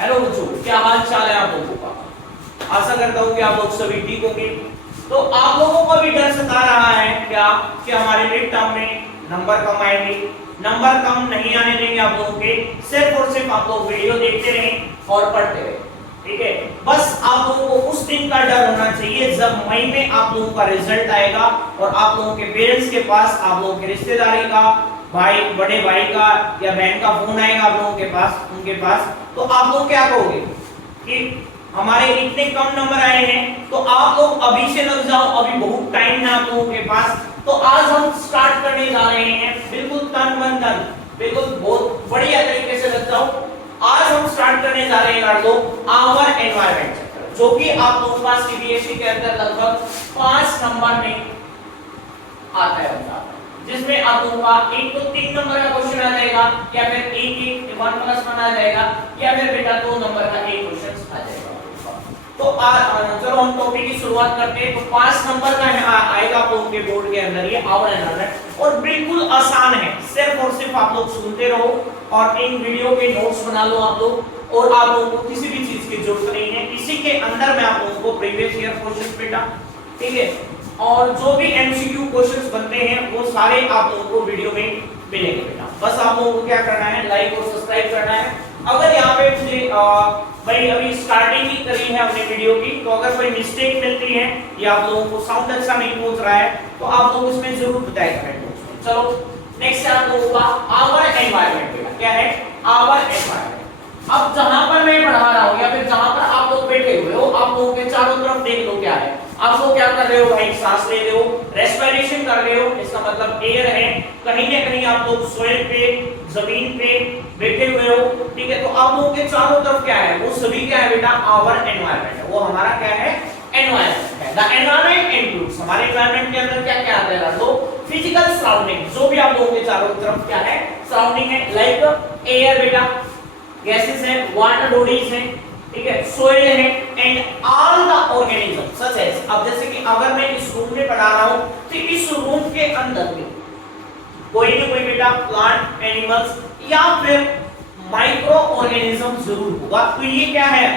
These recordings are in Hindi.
हेलो बच्चों, क्या हाल चाल है आप लोगों का। आशा करता हूँ कि आप लोग सभी ठीक होंगे। तो आप लोगों को भी डर सता रहा है क्या कि हमारे मिड टर्म में नंबर कम आएंगे। नंबर कम नहीं आने देंगे आप लोगों के, सिर्फ और सिर्फ आप लोग वीडियो देखते रहें और पढ़ते रहें, ठीक है। बस आप लोगों को उस दिन का डर होना चाहिए जब मई में आप लोगों का रिजल्ट आएगा और आप लोगों के पेरेंट्स के पास, आप लोगों के रिश्तेदारी का, भाई बड़े भाई का या बहन का फोन आएगा आप लोगों के पास, उनके पास, तो आप लोग क्या कहोगे कि हमारे इतने कम नंबर आए हैं। तो आप लोग अभी से लग जाओ, अभी बहुत टाइम है आप लोगों के पास। तो आज हम स्टार्ट करने जा रहे हैं, बिल्कुल तन मन धन, बिल्कुल बहुत बढ़िया तरीके से लग जाओ। आज हम स्टार्ट करने जा रहे हैं लोग आवर एनवायरनमेंट चैप्टर, जो कि आप लोगों के पास सीबीएसई के अंदर लगभग 5 नंबर में आता है, जिसमें आप लोगों का एक तो 3 नंबर का क्वेश्चन आ जाएगा, या फिर एक 1+1 आ जाएगा, या फिर बेटा 2 नंबर का एक क्वेश्चन आ जाएगा। तो चलो हम टॉपिक की शुरुआत करते हैं। तो 5 नंबर का आएगा आप लोगों के बोर्ड के अंदर ये आवर एनवायरनमेंट, और बिल्कुल आसान है। सिर्फ और सिर्फ आप लोग सुनते रहो और इन वीडियो के नोट्स बना लो आप लोग, और आप लोगों को किसी भी चीज की जरूरत नहीं है। इसी के अंदर मैं आप लोगों को प्रीवियस ईयर क्वेश्चन बेटा, ठीक है, और जो भी एमसीक्यू क्वेश्चंस बनते हैं वो सारे आप लोगों को वीडियो में मिलेंगे बेटा। बस आप लोगों को क्या करना है, लाइक और सब्सक्राइब करना है। अगर यहाँ पे मुझे भाई अभी स्टार्टिंग ही करी है अपने वीडियो की, तो अगर कोई मिस्टेक मिलती है या आप लोगों को साउंड अच्छा नहीं पहुंच रहा है तो आप लोग इसमें जरूर बताएं कमेंट बॉक्स में। चलो नेक्स्ट है आप लोगों का आवर एनवायरनमेंट बेटा। क्या है आवर एनवायरनमेंट। अब जहां पर मैं पढ़ा रहा हूं या फिर जहां पर आप लोग बैठे हुए हो, आप लोगों के चारों तरफ देख लो क्या है। आप लोग क्या कर रहे हो भाई, सांस ले रहे हो, रेस्पिरेशन कर रहे हो, इसका मतलब एयर है। कहीं ना कहीं आप लोग सोए पे, जमीन पे बैठे हुए हो, ठीक है। तो आप लोगों के चारों तरफ क्या है, वो सभी क्या है बेटा आवर एनवायरनमेंट है। वो हमारा क्या है एनवायरनमेंट है। द एनवायरनमेंट इंक्लूड्स, हमारे एनवायरनमेंट के अंदर क्या क्या आता है तो फिजिकल सराउंडिंग, जो भी आप लोगों के चारों तरफ क्या है सराउंडिंग है, लाइक एयर बेटा, गैसेस है, वाटर बॉडीज है, ठीक है, सोइल है, and all the organism such as. अब जैसे कि अगर मैं इस रूम में पढ़ा रहा हूं तो इस रूम के अंदर में कोई ना कोई बेटा प्लांट, एनिमल्स या फिर माइक्रो ऑर्गेनिज्म जरूर होगा। तो ये क्या है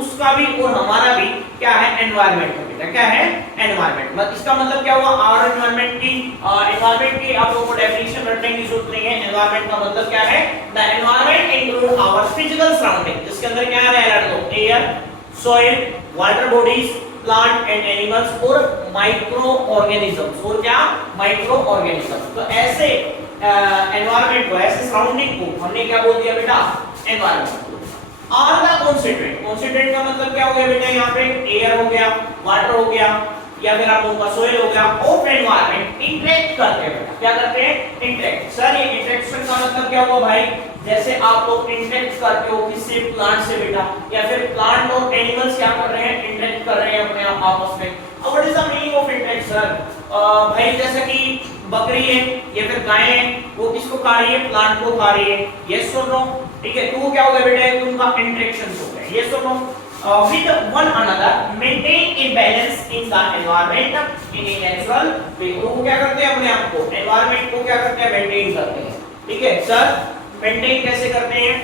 उसका भी और हमारा भी क्या है एनवायरनमेंट है बेटा। क्या है एनवायरनमेंट। मतलब इसका मतलब क्या हुआ, आवर एनवायरनमेंट की आप लोगों को डेफिनेशन रटने की जरूरत नहीं है। एनवायरनमेंट का मतलब क्या है, the environment include our physical surrounding, जिसके अंदर क्या रहेगा तो air, soil, water bodies, plant and animals और माइक्रो ऑर्गेनिजम्स। और क्या माइक्रो ऑर्गेनिजम्स। तो ऐसे एनवायरनमेंट को, ऐसे सराउंडिंग को हमने क्या बोल दिया बेटा environment. All the constituent, constituent का मतलब क्या हो गया बेटा, यहाँ पे एयर हो गया, वाटर हो गया, या फिर आप लोगों का सोइल हो गया, ऑफ एनवायरनमेंट इंटरेक्ट करते हैं बेटा। क्या करते हैं इंटरेक्ट। सर ये इंटरेक्शन का मतलब क्या हुआ भाई, जैसे आप लोग इंटरेक्ट करते हो किसी प्लांट से बेटा, या फिर प्लांट और एनिमल्स क्या कर रहे हैं इंटरेक्ट कर रहे हैं अपने आपस में। अब what is the meaning of interact sir, भाई जैसे कि बकरी है या फिर गाय है, वो किसको खा रही है, प्लांट को खा रही है, यस और नो, ठीक है। तो वो क्या हो गया बेटा, उनका इंटरेक्शन हो गया, यस और no. with one another maintain a balance in the environment in a natural way। तो वो क्या करते हैं अपने आप को, environment को क्या करते हैं मेंटेन करते हैं, ठीक है। सर मेंटेन कैसे करते हैं,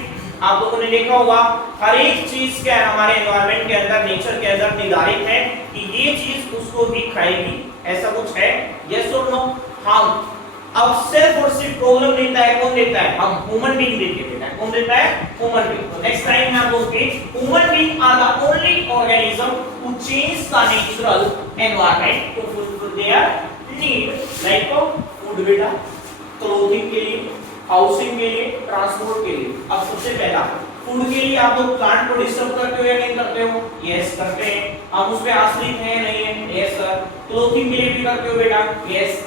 आप लोगों ने देखा होगा हर एक चीज क्या है हमारे एनवायरनमेंट के अंदर, नेचर के अंदर निर्धारित है कि ये चीज उसको भी खाएगी, ऐसा कुछ है, यस और नो। हाँ, अब सिर्फ और सिर्फ प्रॉब्लम देता है कौन देता है, हम ह्यूमन बीइंग देते हैं। कौन देता है, ह्यूमन बीइंग। तो नेक्स्ट टाइम मैं आप लोगों के human being are the only organism who change the natural environment to fulfil their need, like food बेटा, क्लोथिंग के लिए, हाउसिंग के लिए, ट्रांसपोर्ट के लिए। अब सबसे पहला फूड के लिए आप लोग प्लांट को डिस्टर्ब करते हो या नहीं करते हो, यस करते हैं। हम उस पे आश्रित हैं नहीं है, यस सर। क्लोथिंग के लिए भी करते हो बेटा, यस।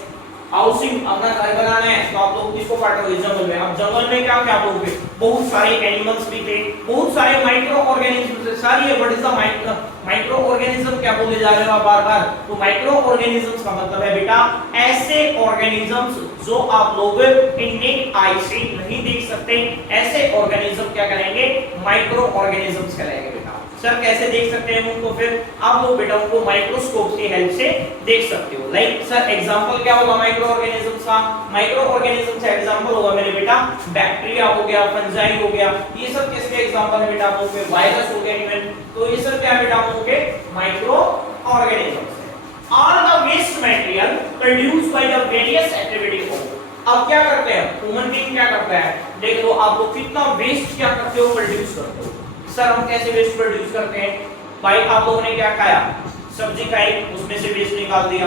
हाउसिंग, अपना घर बनाना है तो आप लोग किसको काटोगे, जंगल में। अब जंगल में क्या क्या बोलोगे, बहुत सारे एनिमल्स भी थे, बहुत सारे माइक्रो ऑर्गेनिज्म थे। सर ये what is the micro organism क्या बोले जा रहे हो आप बार बार। तो माइक्रो ऑर्गेनिज्म्स का मतलब है बेटा ऐसे ऑर्गेनिजम्स जो आप लोग इनकेट आई से नहीं देख सकते, ऐसे ऑर्गेनिज्म क्या करेंगे माइक्रो ऑर्गेनिजम्स कहलाएंगे बेटा। सर कैसे देख सकते हैं उनको? फिर आप लोग बेटा उनको माइक्रोस्कोप की हेल्प से देख सकते हो। लाइक सर एग्जांपल क्या होगा माइक्रो ऑर्गेनिजम्स का? माइक्रो ऑर्गेनिजम्स का एग्जांपल होगा मेरे बेटा बैक्टीरिया हो गया, फंजाई हो गया, ये सब किसके एग्जांपल है बेटा? आप लोग के वायरस हो गया इवन, तो ये सब क्या है बेटा? आप लोग के माइक्रो ऑर्गेनिजम्स है। All the waste material produced by the various activity of, अब क्या करते हैं ह्यूमन बीइंग, क्या करता है? देख लो आप लोग कितना वेस्ट क्या करते हो, प्रोड्यूस करते हो। सर हम कैसे वेस्ट प्रोड्यूस करते हैं? भाई आप लोगों ने क्या खाया, सब्जी खाई, उसमें से वेस्ट निकाल दिया,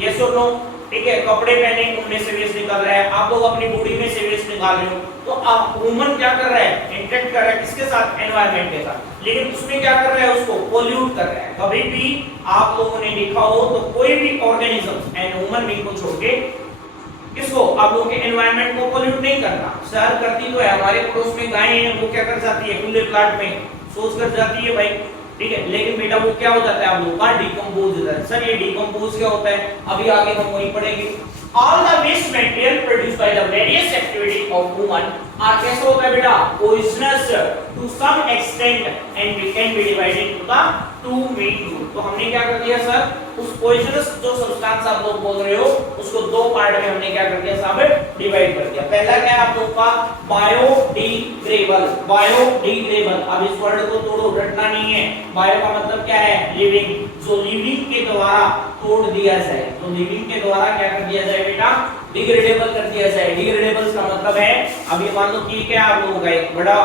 ये सो नो, ठीक है। कपड़े पहने, उनमें से वेस्ट निकल रहा है, आप लोग अपनी बॉडी में से वेस्ट निकाल रहे हो, तो आप ह्यूमन क्या कर रहा है? इंटरेक्ट कर रहा है किसके साथ? एनवायरनमेंट के साथ, लेकिन उसमें क्या कर रहा है? उसको पोल्यूट कर रहा है। कभी भी आप लोगों ने देखा हो तो कोई भी ऑर्गेनिज्म एंड ह्यूमन बीइंग को छोड़ के किसको? आप लोगों के एनवायरनमेंट को पोल्यूट नहीं करना। शहर करती तो है, हमारे पड़ोस में गाय है, वो क्या कर जाती है? खुले प्लाट में सोच कर जाती है भाई, ठीक है, लेकिन बेटा वो क्या हो जाता है? आप लोगों का डिकम्पोज हो जाता है। सर ये डिकम्पोज क्या होता है? अभी आगे हम वही पढ़ेंगे। All the waste material produced by the various activity of human are कैसे होता है बेटा? Poisonous to some extent and can be divided into the two main group। तो हमने क्या कर दिया सर? उस poisonous जो सब्सटेंस आप लोग बोल रहे हो उसको दो पार्ट में हमने क्या कर दिया साहब? डिवाइड कर दिया। पहला क्या है आप लोग का? बायोडिग्रेडेबल। बायोडिग्रेडेबल, अब इस वर्ड को तोड़ो, रटना नहीं है। बायो का मतलब क्या है? लिविंग, जो लिविंग के द्वारा तोड़ दिया जाए, तो लिविंग के द्वारा क्या कर दिया जाए बेटा? डिग्रेडेबल कर दिया जाए। डिग्रेडेबल का मतलब है, अभी मान लो कि क्या आप लोगों का एक बड़ा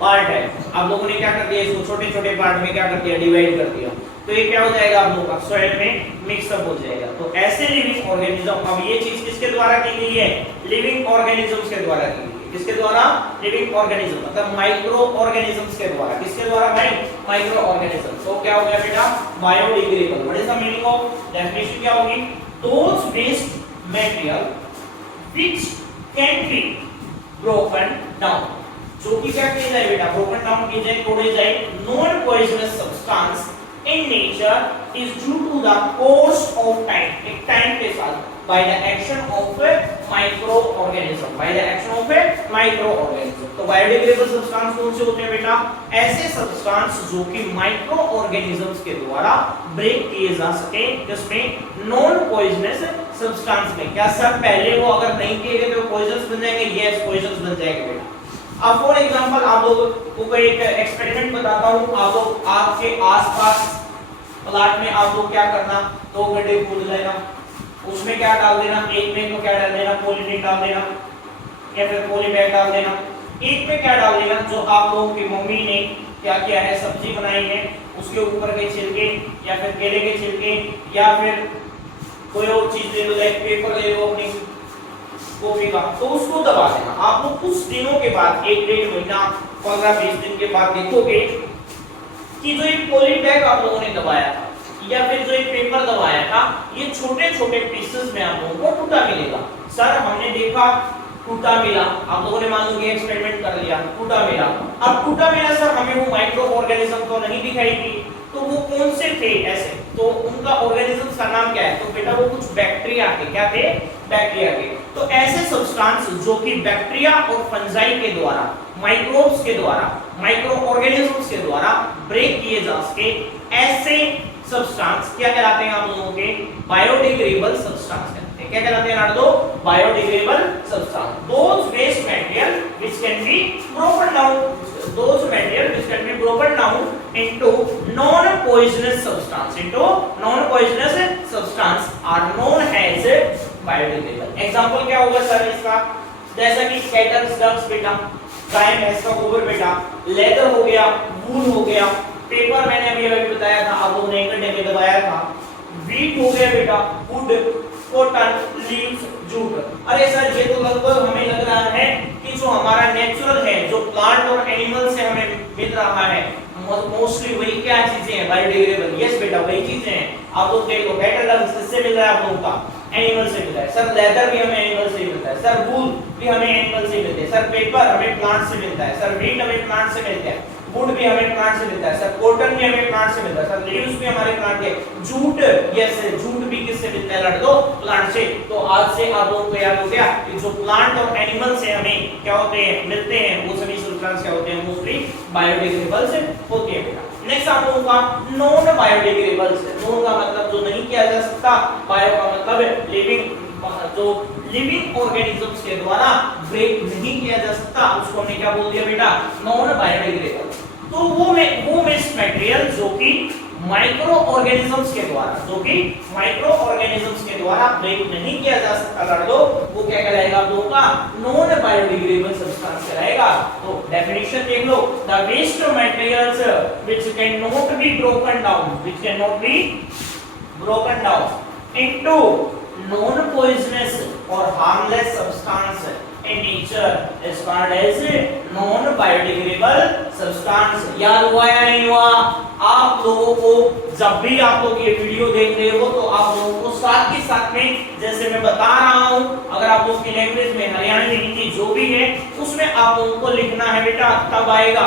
पार्ट है, आप लोगों ने क्या कर दिया? इसको छोटे छोटे पार्ट में क्या कर दिया? डिवाइड कर दिया, तो ये क्या हो जाएगा? आप लोगों का सॉइल में मिक्स अप हो जाएगा। तो ऐसे लिविंग ऑर्गेनिज्म, अब ये चीज किसके द्वारा की गई है? लिविंग ऑर्गेनिजम्स के द्वारा की गई है। किसके द्वारा? लिविंग ऑर्गेनिज्म, मतलब माइक्रो ऑर्गेनिजम्स के द्वारा। किसके द्वारा भाई? Microorganism. तो क्या हो गया बेटा? Biodegradable. What is the meaning of? Definition क्या होगी? Those waste material which can be broken down, जो कि क्या किया जाए बेटा? ब्रोकन डाउन किया जाए, तोड़े जाए। Non poisonous substance in nature is due to the course of time, एक टाइम के साथ, by the action of a microorganism, by the action of a microorganism। तो बायोडिग्रेडेबल सब्सटेंस कौन से होते हैं बेटा? ऐसे सब्सटेंस जो कि माइक्रो ऑर्गेनिजम्स के द्वारा ब्रेक किए जा सके, जिसमें नॉन पॉइजनस सब्सटेंस में। क्या सर पहले वो अगर नहीं किए गए तो पॉइजनस बन जाएंगे? यस, पॉइजनस बन जाएंगे बेटा। अब फॉर एग्जांपल आप लोगों को एक एक्सपेरिमेंट बताता हूं। आप लोग आपके आसपास प्लाट में आप लोग क्या करना, 2 गड्ढे खोद लेना, उसमें क्या डाल देना? एक में तो क्या डाल देना? पॉलीथीन डाल देना या फिर पॉली बैग डाल देना। एक में क्या डाल देना? जो आप लोगों की मम्मी ने क्या किया है, सब्जी बनाई है, उसके ऊपर के छिलके या फिर केले के छिलके या फिर कोई और चीज ले लो, लाइक पेपर ले लो अपनी कॉफी का, तो उसको दबा देना। आप लोग कुछ दिनों के बाद, 1-1.5 महीना, 15-20 दिन के बाद देखोगे कि जो एक पॉली बैग आप लोगों ने दबाया था या फिर जो एक पेपर दबाया था, ये छोटे छोटे पीसेस में आप लोगों को टूटा मिलेगा। सर हमने देखा टूटा मिला, आप लोगों ने मान लो कि एक्सपेरिमेंट कर लिया, टूटा मिला। अब टूटा मिला सर, हमें वो माइक्रो ऑर्गेनिज्म तो नहीं दिखाई दी, तो वो कौन से थे ऐसे? तो उनका ऑर्गेनिज्म का नाम क्या है? तो बेटा वो कुछ बैक्टीरिया थे। क्या थे? बैक्टीरिया थे। तो ऐसे सब्सटेंस जो कि बैक्टीरिया और फंजाई के द्वारा, माइक्रोब्स के द्वारा, माइक्रो ऑर्गेनिजम्स के द्वारा ब्रेक किए जा सके, ऐसे सब्सटेंस क्या कहलाते हैं आप लोगों के? बायोडिग्रेडेबल सब्सटेंस कहते हैं। क्या कहलाते हैं नार्डो? Biodegradable substance. Those waste material which can be broken down, those material which can be broken down into non-poisonous substance are known as biodegradable। Example क्या होगा सर इसका? जैसा कि कैटल्स, डक्स बेटा, गाय भैंस का गोबर बेटा, लेदर हो गया, वूल हो गया, पेपर मैंने अभी बताया था, आप लोगों ने एक घंटे में दबाया था, वीट हो गया बेटा, वुड, कॉटन, लीव्स, जूट। अरे सर ये तो लगभग हमें लग रहा है कि जो हमारा नेचुरल है, जो प्लांट और एनिमल से हमें मिल रहा है, मोस्टली वही क्या चीजें हैं? बायोडिग्रेडेबल। यस बेटा वही चीजें हैं। आप लोग देख लो, कैटल किससे मिल रहा है आप लोगों का? एनिमल से मिल रहा है। सर लेदर भी हमें एनिमल से मिलता है, सर वूल भी हमें एनिमल से मिलते हैं, सर पेपर हमें प्लांट से मिलता है, सर वीट हमें प्लांट से मिलता है, वुड भी हमें प्लांट से मिलता है, सर कॉटन भी हमें प्लांट से मिलता है, सर लीव्स भी हमारे प्लांट के, जूट, यस जूट भी किससे मिलता है लड़को? प्लांट से। तो आज से आप लोगों को याद हो गया कि जो प्लांट और एनिमल से हमें क्या होते हैं? मिलते हैं, वो सभी सब्सटेंस क्या होते हैं, मोस्टली बायोडिग्रेडेबल्स होते हैं बेटा। नेक्स्ट आप लोगों का नॉन बायोडिग्रेडेबल्स। नॉन का मतलब जो नहीं किया जा सकता, बायो का मतलब लिविंग, जो लिविंग ऑर्गेनिजम्स के द्वारा ब्रेक नहीं किया जा सकता, उसको हमने क्या बोल दिया बेटा, नॉन बायोडिग्रेडेबल। तो वो वेस्ट मटेरियल जो कि माइक्रो ऑर्गेनिजम्स के द्वारा, ब्रेक नहीं किया जा सकता कर दो, वो क्या कहलाएगा आप लोगों का, नॉन बायोडिग्रेडेबल सब्सटेंस कहलाएगा। तो डेफिनेशन देख लो, the waste materials which can not be broken down into non poisonous और harmless substance in nature is called as non biodegradable substance। याद हुआ या नहीं हुआ? आप लोगों को जब भी आप लोग ये वीडियो देख रहे हो तो आप लोगों को साथ के साथ में, जैसे मैं बता रहा हूं, अगर आप लोग की लैंग्वेज में हरियाणवी, हिंदी जो भी है उसमें आप लोगों को लिखना है बेटा, तब आएगा।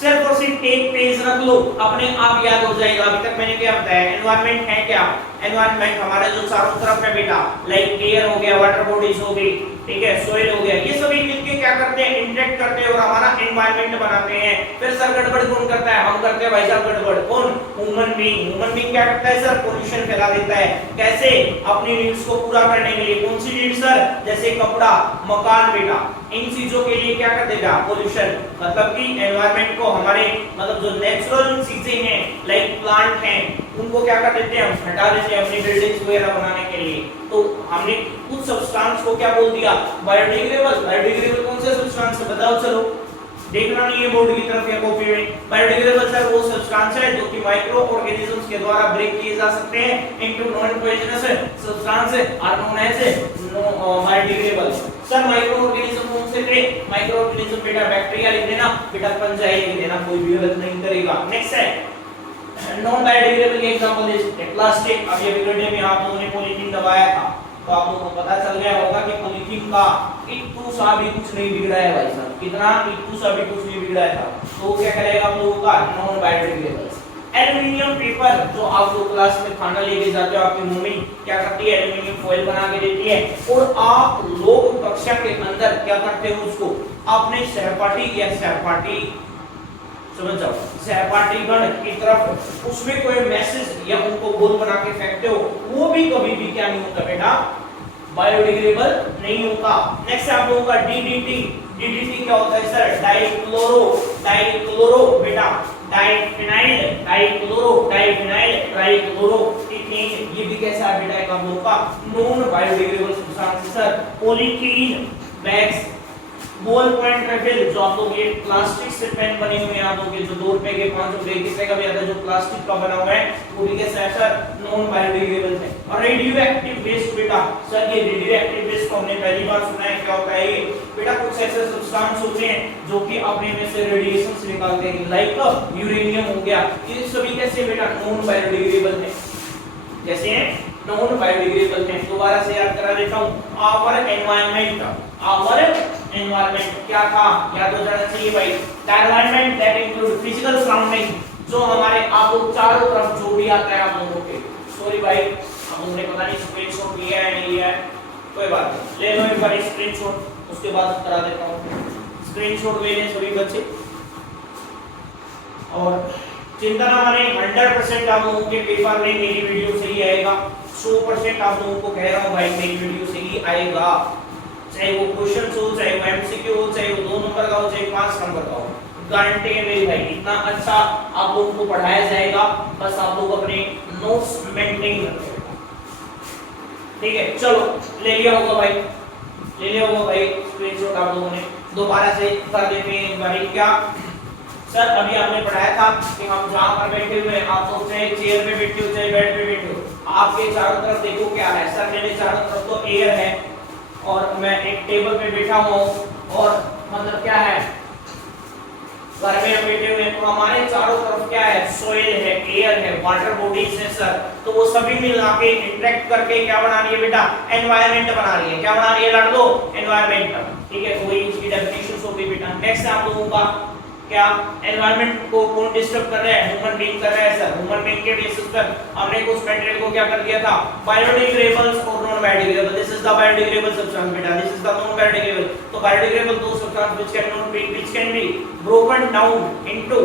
सिर्फ और सिर्फ एक पेज रख लो, अपने आप याद हो जाएगा। अभी तक मैंने क्या बताया, एनवायरनमेंट है क्या, एनवायरनमेंट हमारा जो चारों तरफ है बेटा, लाइक एयर हो गया, वाटर बॉडीज हो गई, ठीक है, सोइल हो गया, ये सभी मिलके क्या करते हैं, इंटरेक्ट करते हैं और हमारा एनवायरनमेंट बनाते हैं। फिर सर गड़बड़ कौन करता है, हम करते हैं भाई साहब गड़बड़, कौन, ह्यूमन बीइंग क्या करता है सर, पोल्यूशन फैला देता है। कैसे, अपनी नीड्स को पूरा करने के लिए। कौन सी नीड्स सर, जैसे कपड़ा, मकान बेटा, इन चीजों के लिए क्या कर देगा, पोल्यूशन। मतलब कि एनवायरनमेंट को हमारे, मतलब जो नेचुरल चीजें हैं लाइक प्लांट हैं, उनको क्या कर देते हैं, हम हटा देते हैं अपनी बिल्डिंग्स वगैरह बनाने के लिए। तो हमने कुछ सब्सटेंस को क्या बोल दिया, बायोडिग्रेडेबल कौन से सब्सटेंस है बताओ, चलो देखना नहीं है बोर्ड की तरफ या कॉपी में। बायोडिग्रेडेबल सर वो सब्सटेंस है जो कि माइक्रो ऑर्गेनिजम्स के द्वारा ब्रेक किए जा सकते हैं into non poisonous substance are known as biodegradable. Sir micro organism कौन से थे, माइक्रो ऑर्गेनिज्म बेटा बैक्टीरिया लिख देना, बेटा फंजाई लिख देना, कोई भी गलत नहीं करेगा। नेक्स्ट है नॉन बायोडिग्रेडेबल के एग्जांपल दे सकते हैं प्लास्टिक। अब ये वीडियो में आप लोगों ने पॉलीथीन दबाया था तो आप लोगों को पता चल गया होगा कि पॉलीथीन का इतू सा भी कुछ नहीं बिगड़ा है भाई साहब, कितना इतू सा भी कुछ नहीं बिगड़ा था, तो वो क्या करेगा आप लोगों का, नॉन बायोडिग्रेडेबल। एल्युमिनियम पेपर, जो आप लोग क्लास में खाना लेके जाते हो, आपकी मम्मी क्या करती है, एल्युमिनियम फॉइल बना के देती है और आप लोग कक्षा के अंदर क्या करते हो, उसको अपने सहपाठी या सहपाठी, समझ जाओ, सहपाठीगण की तरफ उसमें कोई मैसेज या उनको गोल बना के फेंकते हो, वो भी कभी भी क्या नहीं होता बेटा, बायोडिग्रेडेबल नहीं होता। नेक्स्ट आप लोगों का डीडीटी। डीडीटी क्या होता है सर, डाइक्लोरो बेटा, डाइक्लोरो, ये भी कैसा है बेटा, एक आप लोगों का non biodegradable substance sir. Polythene bags, ball point refill, जो आप लोग ये प्लास्टिक से पेन बने हुए हैं आप लोग के, जो 2 रुपए के 5 रुपए कितने का भी आता है, जो प्लास्टिक का बना हुआ है, वो भी कैसा है सर, नॉन बायोडिग्रेडेबल है। और रेडियो एक्टिव वेस्ट बेटा, सर ये रेडियो एक्टिव वेस्ट को हमने पहली बार सुना है, क्या होता है ये बेटा, कुछ ऐसे सब्सटेंस होते हैं जो कि अपने में से रेडिएशंस निकालते हैं, लाइक यूरेनियम हो गया, ये सभी कैसे बेटा, नॉन बायोडिग्रेडेबल है, जैसे हैं नॉन बायोडिग्रेडेबल है। दोबारा से याद करा देता हूं, आवर एनवायरनमेंट क्या था, याद हो जाना चाहिए भाई, the environment that include physical surrounding, जो हमारे आप लोग चारों तरफ जो भी आता है आप लोगों के, सॉरी भाई हम लोगों ने पता नहीं स्क्रीनशॉट लिया है नहीं लिया है, कोई बात नहीं, ले लो एक बार स्क्रीनशॉट, उसके बाद करा देता हूं, स्क्रीनशॉट ले लें सभी बच्चे। और चिंता ना माने, 100% आप लोगों के पेपर में मेरी वीडियो से ही आएगा, 100% आप लोगों को कह रहा हूं भाई, मेरी वीडियो से ही आएगा, चाहे वो क्वेश्चन हो, चाहे वो एमसीक्यू हो, चाहे वो 2 नंबर का हो, चाहे 5 नंबर का हो, गारंटी है मेरी भाई, इतना अच्छा आप लोगों को पढ़ाया जाएगा, बस आप लोग अपने नोट्स मेंटेन रखें, ठीक है। चलो ले लिया होगा भाई, स्क्रीनशॉट आप लोगों ने, दोबारा से कर देते हैं भाई। क्या सर अभी आपने पढ़ाया था कि हम जहां पर बैठे हुए हैं, आप लोग चाहे चेयर पे बैठे हो चाहे बेड पे बैठे हो, आपके चारों तरफ देखो क्या है, सर मेरे चारों तरफ तो एयर है और मैं एक टेबल पे बैठा हूं और मतलब क्या है, घर में हम बैठे हुए हैं, तो हमारे चारों तरफ क्या है, सोइल है, एयर है, वाटर बॉडीज है सर, तो वो सभी मिला के इंटरेक्ट करके क्या बना रही है बेटा, एनवायरनमेंट बना रही है, क्या बना रही है लड़को, एनवायरनमेंट, ठीक है, तो वही उसकी डेफिनेशन हो गई बेटा। नेक्स्ट आप लोगों का क्या, एनवायरनमेंट को कौन डिस्टर्ब कर रहा है, ह्यूमन बीइंग कर रहा है सर, ह्यूमन बीइंग के बेसिस पर हमने कुछ मटेरियल को क्या कर दिया था, बायोडिग्रेडेबल्स और non biodegradable, this is the biodegradable substance बेटा, this is the non biodegradable, तो बायोडिग्रेडेबल दो substance which can be broken down into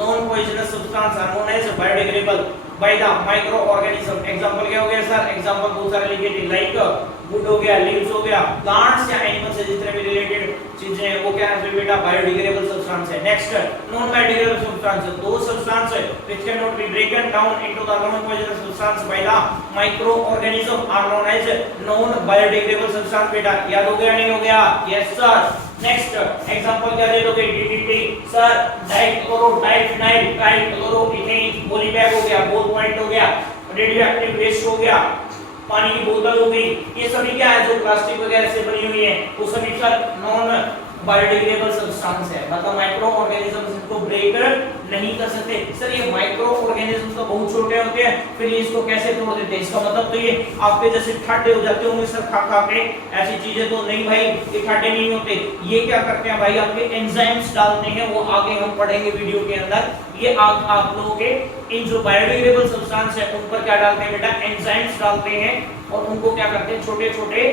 non poisonous substance are known as biodegradable by the microorganism. Example क्या हो गया सर? एग्जांपल बहुत सारे लिखे थे, लाइक वुड हो गया, लीव्स हो गया, प्लांट्स या एनिमल्स से जितने भी रिलेटेड चीजें हैं वो क्या है बेटा? बायोडिग्रेडेबल सब्सटेंस है। नेक्स्ट नॉन बायोडिग्रेडेबल सब्सटेंस है, दो सब्सटेंस है which cannot be broken down into the non poisonous substance by the microorganism are known as non biodegradable substance। बेटा याद हो गया नहीं हो गया? Yes sir. नेक्स्ट एग्जांपल क्या दे दोगे? डीडीटी सर, डाइक्लोरोडाइफिनाइल, ट्राइक्लोरोइथेन, पॉलीबैग हो गया, बॉल पॉइंट हो गया, रेडियो एक्टिव वेस्ट हो गया, पानी की बोतल हो गई, ये सभी क्या है जो प्लास्टिक वगैरह से बनी हुई है वो सभी सर नॉन बायोडिग्रेडेबल सब्सटेंस है। मतलब माइक्रो ऑर्गेनिजम्स इसको ब्रेक नहीं कर सकते। सर ये माइक्रो ऑर्गेनिजम्स तो बहुत छोटे होते हैं, फिर ये इसको कैसे तोड़ देते हैं? इसका मतलब तो ये आपके जैसे ठाडे हो जाते होंगे सर खा खा के, ऐसी चीजें तो नहीं भाई, ये ठाडे नहीं होते। ये क्या करते हैं भाई? आपके एंजाइम्स डालते हैं, वो आगे हम पढ़ेंगे वीडियो के अंदर। ये आप लोगों के इन जो बायोडिग्रेडेबल सब्सटेंस है उन पर क्या डालते हैं बेटा? एंजाइम्स डालते हैं और उनको क्या करते हैं? छोटे छोटे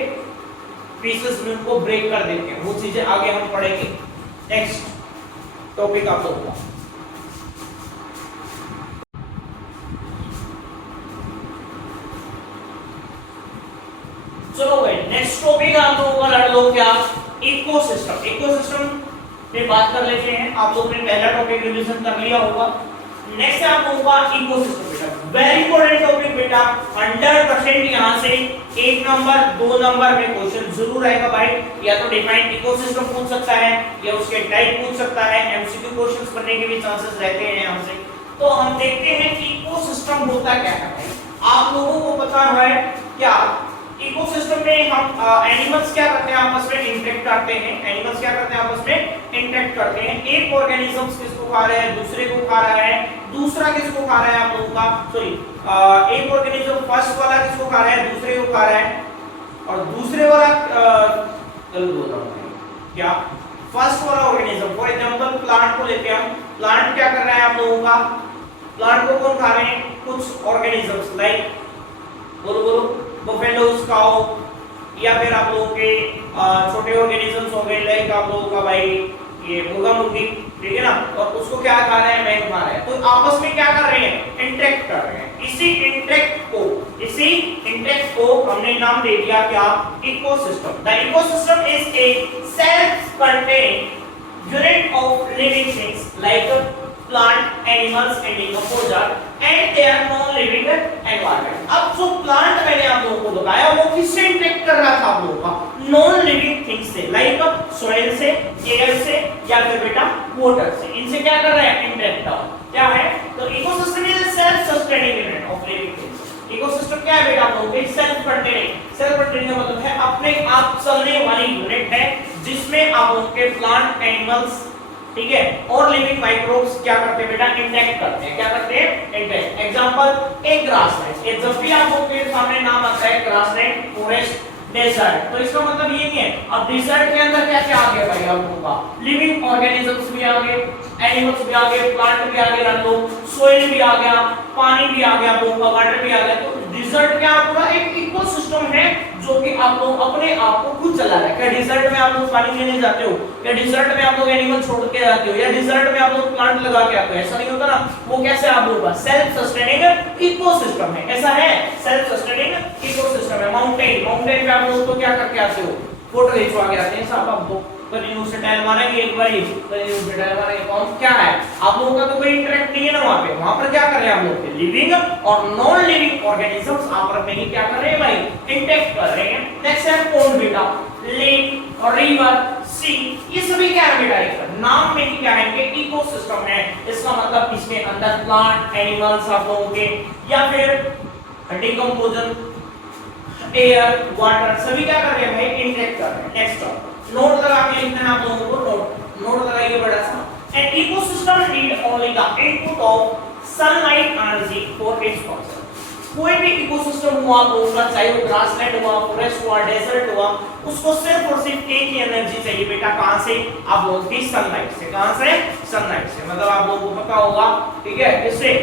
पीसेस में उनको ब्रेक कर देते हैं। वो चीजें आगे हम पढ़ेंगे। नेक्स्ट टॉपिक आप लोगों का चलो भाई, नेक्स्ट टॉपिक आप लोगों का लड़ लो क्या? इकोसिस्टम। इकोसिस्टम पे बात कर लेते हैं। आप लोगों ने पहला टॉपिक रिवीजन कर लिया होगा। नेक्स्ट है आप लोगों का इकोसिस्टम बेटा, वेरी इंपॉर्टेंट टॉपिक बेटा। 100% यहां से 1 नंबर 2 नंबर में क्वेश्चन जरूर आएगा भाई। या तो डिफाइन इकोसिस्टम पूछ सकता है या उसके टाइप पूछ सकता है, एमसीक्यू क्वेश्चंस बनने के भी चांसेस रहते हैं यहां से। तो हम देखते हैं कि इकोसिस्टम होता क्या है भाई। आप लोगों को पता है क्या? इकोसिस्टम में हम एनिमल्स क्या करते हैं? आपस में इंटरेक्ट करते हैं। एनिमल्स क्या करते हैं? आपस में इंटरेक्ट करते हैं। एक ऑर्गेनिजम्स किसको खा रहा है? दूसरे को खा रहा है। दूसरा किसको खा रहा है? आप लोगों का सॉरी एक ऑर्गेनिज्म फर्स्ट वाला किसको खा रहा है? दूसरे को खा रहा है। और दूसरे वाला गलत बोल रहा हूं क्या? फर्स्ट वाला ऑर्गेनिज्म, फॉर एग्जांपल प्लांट को लेते हैं हम। प्लांट क्या कर रहा है आप लोगों का? प्लांट को कौन खा रहे हैं? कुछ ऑर्गेनिजम्स लाइक बोलो बोलो बफेलोस काउ, या फिर आप लोगों के छोटे ऑर्गेनिजम्स हो गए लाइक आप लोगों का भाई ये मुर्गा मुर्गी, ठीक है ना। और उसको क्या खा रहे हैं? मैन खा रहे हैं। तो आपस में क्या कर रहे हैं? इंटरेक्ट कर रहे हैं। इसी इंटरेक्ट को हमने नाम दे दिया क्या? Ecosystem. The ecosystem is a self contained unit of living things like plant, animals and decomposers and their non-living environment। अब जो प्लांट मैंने आप लोगों को बताया वो किससे इंटरेक्ट कर रहा था? आप लोगों का नॉन लिविंग थिंग्स से, लाइक सॉइल से, एयर से या फिर बेटा वाटर से। इनसे क्या कर रहा है? इंटरेक्ट क्या है? तो ecosystem is a self sustaining unit of living things. Ecosystem क्या है बेटा? आप लोगों के सेल्फ कंटेनिंग। सेल्फ कंटेनिंग का मतलब है अपने आप चलने वाली यूनिट है जिसमें आप लोगों के प्लांट, एनिमल्स, ठीक है, और लिविंग माइक्रोब्स क्या करते हैं बेटा? इंटरेक्ट करते हैं। क्या करते हैं? इंटरेक्ट। एग्जांपल एक ग्रासलैंड। ये जब भी आप लोगों के सामने नाम आता है ग्रासलैंड, फॉरेस्ट, डेजर्ट, तो इसका मतलब ये नहीं है। अब डेजर्ट के अंदर क्या क्या आ गया भाई आप लोगों का? लिविंग ऑर्गेनिजम्स भी आ गए, एनिमल्स भी आ गए, प्लांट भी आ गए, रख लो, सोइल भी आ गया, पानी भी आ गया, आप लोगों का वाटर भी आ गया। तो डेजर्ट क्या पूरा एक इकोसिस्टम है जो कि आप लोग अपने आप को खुद चला रहा है। क्या डेजर्ट में आप लोग पानी लेने जाते हो? या डेजर्ट में आप लोग एनिमल छोड़ के जाते हो? या डेजर्ट में आप लोग प्लांट लगा के आते हो? ऐसा नहीं होता ना। वो कैसे आप लोगों का सेल्फ सस्टेनिंग इकोसिस्टम है। कैसा है? सेल्फ सस्टेनिंग इकोसिस्टम है। माउंटेन पे आप लोग तो क्या करके आते हो? फोटो खिंचवा के आते हैं साहब। आप लोग कहीं से टाइल मारेंगे एक बारी, कहीं से टाइल मारेंगे। कौन क्या है? आप लोगों का तो कोई इंटरेक्ट नहीं है ना वहां पे। वहां पर क्या कर रहे हैं आप लोग? लिविंग और नॉन लिविंग ऑर्गेनिजम्स आपस में ही क्या कर रहे हैं भाई? इंटरेक्ट कर रहे हैं। नेक्स्ट है पॉन्ड बेटा, लेक और रिवर, सी, ये सभी क्या है बेटा? एक नाम में ही क्या है? कि इकोसिस्टम है। इसका मतलब इसके अंदर प्लांट, एनिमल्स आप लोगों के, या फिर डिकम्पोजन, एयर, वाटर, सभी क्या कर रहे हैं भाई? इंटरेक्ट कर रहे हैं। नेक्स्ट नोट लगा के लिखना है आप लोगों को। नोट लगाइए बड़ा सा। An ecosystem need only the input of sunlight energy for its function. कोई भी इकोसिस्टम हुआ आप लोगों का, चाहे वो ग्रासलैंड हुआ, फॉरेस्ट हुआ, डेजर्ट हुआ, उसको सिर्फ और सिर्फ एक ही एनर्जी चाहिए बेटा। कहां से? आप लोगों की सनलाइट से। कहां से? सनलाइट से। मतलब आप लोगों को पता होगा, ठीक है, किससे?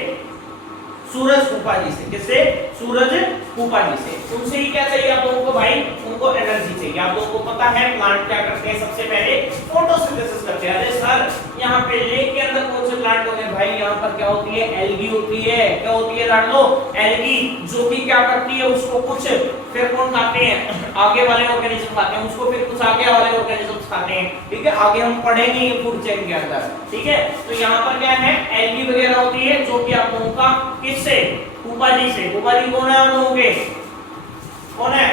सूरज फूफा जी से। किससे? सूरज फूफा जी से। उनसे ही क्या चाहिए आप लोगों को भाई? उनको एनर्जी चाहिए। आप लोगों को पता है प्लांट क्या करते हैं? सबसे पहले फोटोसिंथेसिस करते हैं। अरे सर यहाँ पे लेक के अंदर कौन से प्लांट होते हैं? भाई यहाँ पर क्या होती है? एल्गी होती है। क्या होती है जान लो? एल्गी, जो कि क्या करती है? उसको कुछ फिर कौन खाते हैं? आगे वाले ऑर्गेनिज्म खाते हैं उसको, फिर कुछ आगे वाले ऑर्गेनिज्म खाते हैं। ठीक है, आगे हम पढ़ेंगे ये फूड चेन के अंदर। ठीक है, तो यहाँ पर क्या है? एल्गी वगैरह होती है जो कि आप लोगों का किससे? फूफा जी से। फूफा जी कौन है आप लोगों के? कौन है?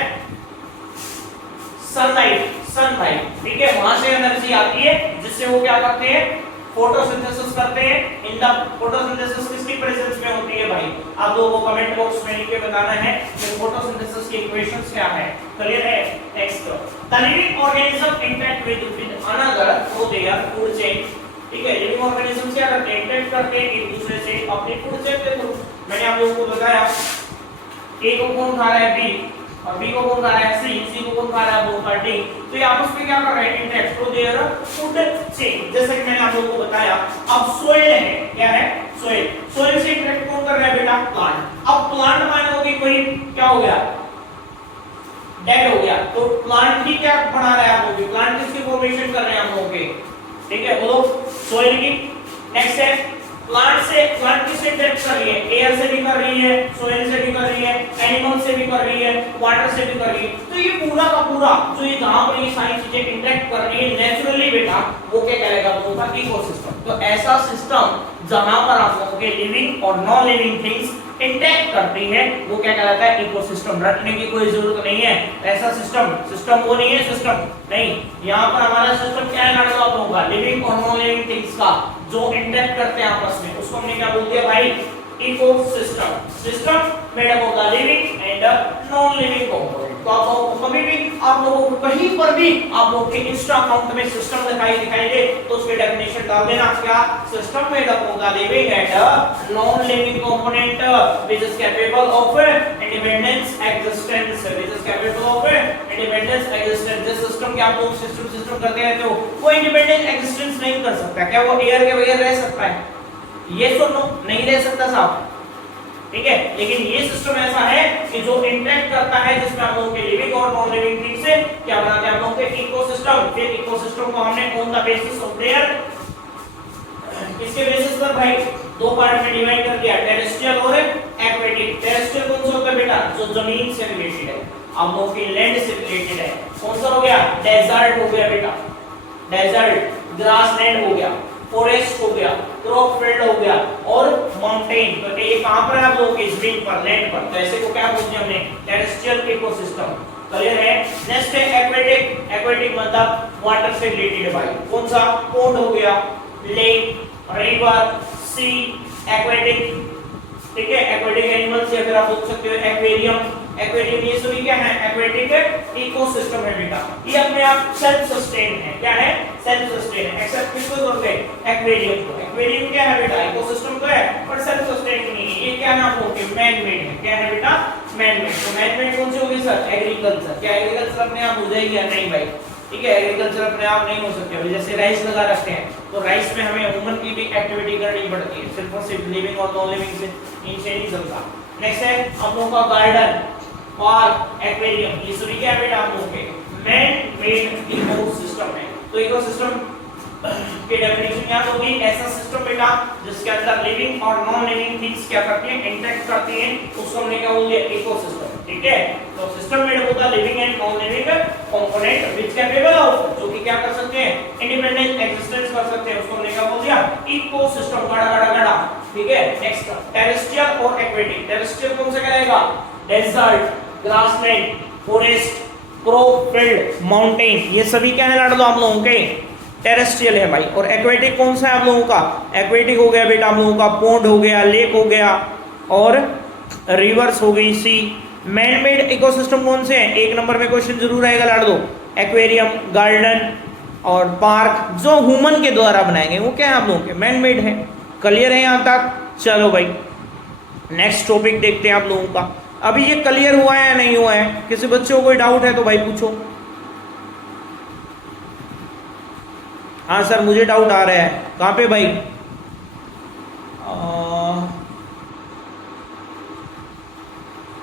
Sunlight, sunlight. ठीक है, वहां से एनर्जी आती है जिससे वो क्या करते हैं? फोटोसिंथेसिस करते हैं। इन द फोटोसिंथेसिस किसकी प्रेजेंस में होती है भाई? आप लोगों को कमेंट बॉक्स में लिख के बताना है कि फोटोसिंथेसिस की इक्वेशंस क्या है। क्लियर है? Next, the living organism interact with another through their food chain. ठीक है, लिविंग ऑर्गेनिज्म क्या करते हैं? इंटरैक्ट करते हैं एक दूसरे से अपनी फूड चेन के थ्रू। मैंने आप लोगों को बताया ए को कौन खा रहा है? बी, और बी को कौन खा रहा है? सी, सी को कौन खा रहा है? वो डी। तो ये आपस में क्या कर रहे हैं? Interact through their food chain. जैसे कि मैंने आप लोगों को बताया, अब सोइल है, क्या है? सोइल। सोइल से इंटरैक्ट कौन कर रहा है बेटा? प्लांट। अब प्लांट मानो कि कोई क्या हो गया? डेड हो गया, तो प्लांट ही क्या बना रहा है आप लोग? प्लांट किसकी फॉर्मेशन कर रहे हैं हम लोग के? ठीक है, बोलो सोइल की। नेक्स्ट है प्लांट किससे इंटरैक्ट कर रही है? एयर से भी कर रही है, सोइल से भी कर रही है, एनिमल से भी कर रही है, वाटर से भी कर रही है। तो ये पूरा का पूरा जो ये जहां पर ये सारी चीजें इंटरैक्ट कर रही है नेचुरली बेटा, वो क्या कहलाएगा? वो का इकोसिस्टम। तो ऐसा सिस्टम जहां पर आप लोगों के लिविंग और नॉन लिविंग थिंग्स इंटरैक्ट करती है वो क्या कहलाता है? इकोसिस्टम। रटने की कोई जरूरत नहीं है। ऐसा सिस्टम वो नहीं है, सिस्टम नहीं। यहाँ पर हमारा सिस्टम क्या है? आप लोगों का लिविंग और नॉन लिविंग थिंग्स का जो इंटरैक्ट करते हैं आपस में, उसको हमने क्या बोल दिया भाई? Ecosystem. System made up of the living and non living component. तो आप लोगों को कभी भी, आप लोगों को कहीं पर भी आप लोगों के इंस्टा अकाउंट में सिस्टम दिखाई दे तो उसके डेफिनेशन डाल देना। क्या? System made up of the living and non living component which is capable of independence existence. Which is capable of independence existence. जिस सिस्टम के आप लोग सिस्टम करते रहते हो वो इंडिपेंडेंट एग्जिस्टेंस नहीं कर सकता। क्या वो एयर के बगैर रह सकता है? ये सुनो, नहीं रह सकता साहब। ठीक है, लेकिन ये सिस्टम ऐसा है कि जो इंटरैक्ट करता है, जिसमें हम लोगों के लिविंग और नॉन लिविंग थिंग से क्या बनाते हैं हम लोगों के? इकोसिस्टम। फिर इकोसिस्टम को हमने on the basis of their, किसके बेसिस पर भाई? दो पार्ट में डिवाइड कर दिया, टेरेस्ट्रियल और एक्वेटिक। टेरेस्ट्रियल कौन सा होता है बेटा? जो जमीन से रिलेटेड है, हम लोगों की लैंड से रिलेटेड है। कौन सा हो गया? डेजर्ट हो गया बेटा, डेजर्ट। ग्रासलैंड हो गया, फॉरेस्ट हो गया, क्रॉप फील्ड हो गया, और माउंटेन। तो ये कहां पर है? आप लोगों की जमीन पर, लैंड पर। तो ऐसे को क्या बोलते हैं हमने? Terrestrial ecosystem. क्लियर है? नेक्स्ट है एक्वेटिक। एक्वेटिक मतलब वाटर से रिलेटेड है भाई। कौन सा? पोंड हो गया, लेक, रिवर, सी, एक्वेटिक। ठीक है, एक्वेटिक एनिमल्स या फिर आप बोल सकते हो एक्वेरियम। एक्वेरियम ये सभी क्या है? एक्वेटिक इकोसिस्टम है बेटा। ये अपने आप सेल्फ सस्टेन है। क्या है? सेल्फ सस्टेन है। एक्सेप्ट किसको बोलते हैं? एक्वेरियम को। एक्वेरियम क्या है बेटा? इकोसिस्टम तो है पर सेल्फ सस्टेन नहीं है। ये क्या है आप लोगों के? मैन मेड है। क्या है बेटा? Man made. तो मैन मेड कौन सी होगी सर? एग्रीकल्चर। क्या एग्रीकल्चर अपने आप हो जाएगी या नहीं भाई? ठीक है, एग्रीकल्चर अपने आप नहीं हो सकते। अभी जैसे राइस लगा रखते हैं तो राइस में हमें ह्यूमन की भी एक्टिविटी करनी पड़ती है, सिर्फ और सिर्फ लिविंग और नॉन लिविंग से इनसे नहीं चलता। नेक्स्ट है हम लोगों का गार्डन, पार्क, एक्वेरियम। ये सभी क्या है बेटा? आप लोगों के मैन मेड इकोसिस्टम है। तो इकोसिस्टम के डेफिनेशन याद होगी, ऐसा सिस्टम बेटा जिसके अंदर लिविंग और नॉन लिविंग थिंग्स क्या करती हैं? इंटरैक्ट करती हैं, उसको हमने क्या बोल दिया? इकोसिस्टम। ठीक है, तो सिस्टम मेड होता है living and non living component which capable of, जो कि क्या कर सकते हैं? इंडिपेंडेंट एग्जिस्टेंस कर सकते हैं, उसको हमने क्या बोल दिया? इकोसिस्टम। गड़ा। ठीक है, नेक्स्ट टेरेस्ट्रियल और एक्वेटिक। टेरेस्ट्रियल कौन सा कहलाएगा? Desert, grassland, forest, crop field, mountain. ये सभी क्या है लाडो आप लोगों के? टेरेस्ट्रियल है भाई। और एक्वेटिक कौन सा है आप लोगों का? एक्वेटिक हो गया बेटा हम लोगों का पोंड हो गया, लेक हो गया, और रिवर्स हो गई, सी। मैन मेड इकोसिस्टम कौन से हैं? एक नंबर में क्वेश्चन जरूर आएगा लाडो। एक्वेरियम, गार्डन और पार्क जो ह्यूमन के द्वारा बनाए गए वो क्या है आप लोगों के? मैन मेड है। क्लियर है यहाँ तक? चलो भाई नेक्स्ट टॉपिक देखते हैं आप लोगों का। अभी ये क्लियर हुआ है या नहीं हुआ है? किसी बच्चे को कोई डाउट है तो भाई पूछो। हाँ सर मुझे डाउट आ रहा है। कहाँ पे भाई?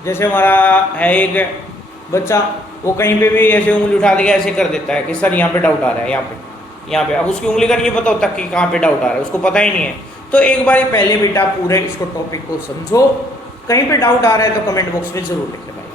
जैसे हमारा है एक बच्चा, वो कहीं पे भी ऐसे उंगली उठा के ऐसे कर देता है कि सर यहाँ पे डाउट आ रहा है, यहाँ पे। अब उसकी उंगली का नहीं पता होता कि कहाँ पे डाउट आ रहा है, उसको पता ही नहीं है। तो एक बार पहले बेटा पूरे इसको टॉपिक को समझो, कहीं पे डाउट आ रहा है तो कमेंट बॉक्स में जरूर लिखें भाई।